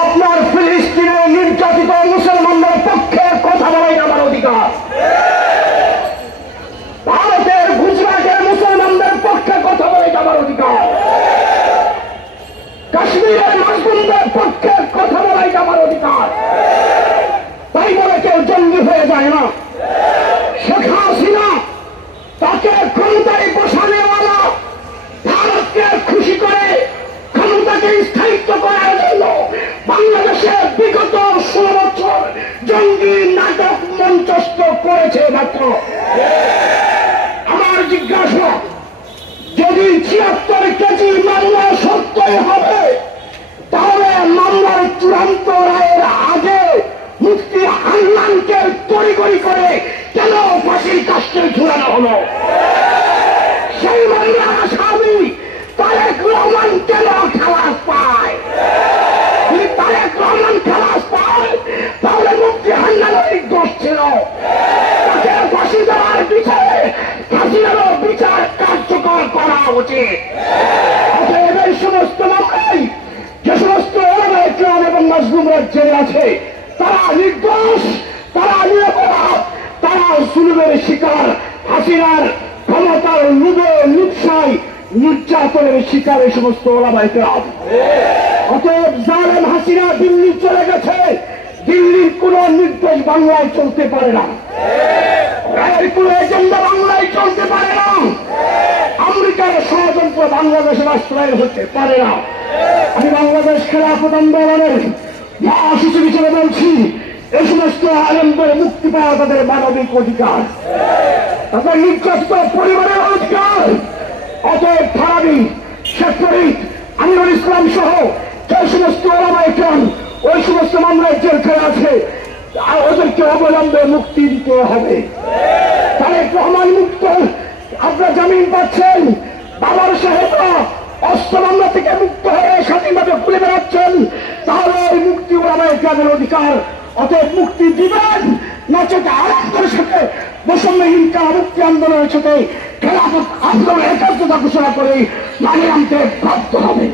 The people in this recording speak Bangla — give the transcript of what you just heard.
আপনার ফিলিস্তিনের নির্যাতিত মুসলমানদের পক্ষে কথা বলাই আমার অধিকার। ভারতের গুজরাটের মুসলমানদের পক্ষে কথা বলাই আমার অধিকার। কাশ্মীরের মুসলিমদের পক্ষে কথা বলাই আমার অধিকার। তাই বলে কেউ জঙ্গি হয়ে যায় না। শেখ হাসিনা তাকে ক্ষমতায় বসানোওয়ালা ভারতকে খুশি করে ক্ষমতাকে স্থায়িত্ব করার জন্য বাংলাদেশে বিগত 16 বছর জঙ্গি নাটক মঞ্চস্থ করেছে মাত্র। আমার জিজ্ঞাসা, যদি 76 কেজি মামলা সত্যই হবে, তাহলে মামলার চূড়ান্ত রায়ের আগে মুফতি হান্নানকে তড়িঘড়ি করে কেন ফাঁসির কাস্টে ঝুলানো হলো? সেই মামলার আসামি তারেক রহমান কেন খালাস পায়? যদি তারেক রহমান খালাস পায়, তাহলে মুফতি হান্নানের দোষ ছিল। তাকে ফাঁসি দেওয়ার বিচারে ফাঁসিরও বিচার কার্যকর করা উচিত। অতএব এই সমস্ত মামলায় যে সমস্ত ওলামায়ে কেরাম এবং মাজলুমরা জেলে আছে, তারা নির্দোষ, তারা নিরপরাধ, তারা জুলুমের শিকার, হাসিনার ক্ষমতার লোভে লিপ্সায় নির্যাতনের শিকার এই সমস্ত ওলামায়ে কেরাম। অতএব জালেম হাসিনা দিল্লি চলে গেছে, দিল্লির কোন নির্দেশ বাংলায় চলতে পারে না, রায়ের কোন এজেন্ডা বাংলায় চলতে পারে না, আমেরিকার ষড়যন্ত্র বাংলাদেশে বাস্তবায়ন হতে পারে না। আমি বাংলাদেশ খেলাফত আন্দোলনের মহাসচিব হিসেবে বলছি, এই সমস্ত আলেমদের মুক্তি পাওয়া তাদের মানবিক অধিকার, তাদের নির্যাতিত পরিবারের অধিকার। অতএব ফারাবী, শেখ ফরিদ, আমিনুল ইসলাম সহ যে সমস্ত ওলামায়ে কেরাম ওই সমস্ত মামলায় জেলখানায় আছে, ওদেরকে অবলম্বে মুক্তি দিতে হবে। তারেক রহমান মুক্ত, আপনারা জামিন পাচ্ছেন। বাবার সাহেবরা অস্ত্র মামলা থেকে মুক্ত হয়ে স্বাধীনভাবে ঘুরে বেড়াচ্ছেন, তাহলে এই মুক্তি ওলামায়ে কেরামের অধিকার। অতএব মুক্তি দিবেন, নচেত আরেকদের সাথে বৈষম্যহীন মুক্তি আন্দোলনের সাথে খেলাফত আন্দোলনের একাত্মতা ঘোষণা করে মানে আনতে বাধ্য হবে।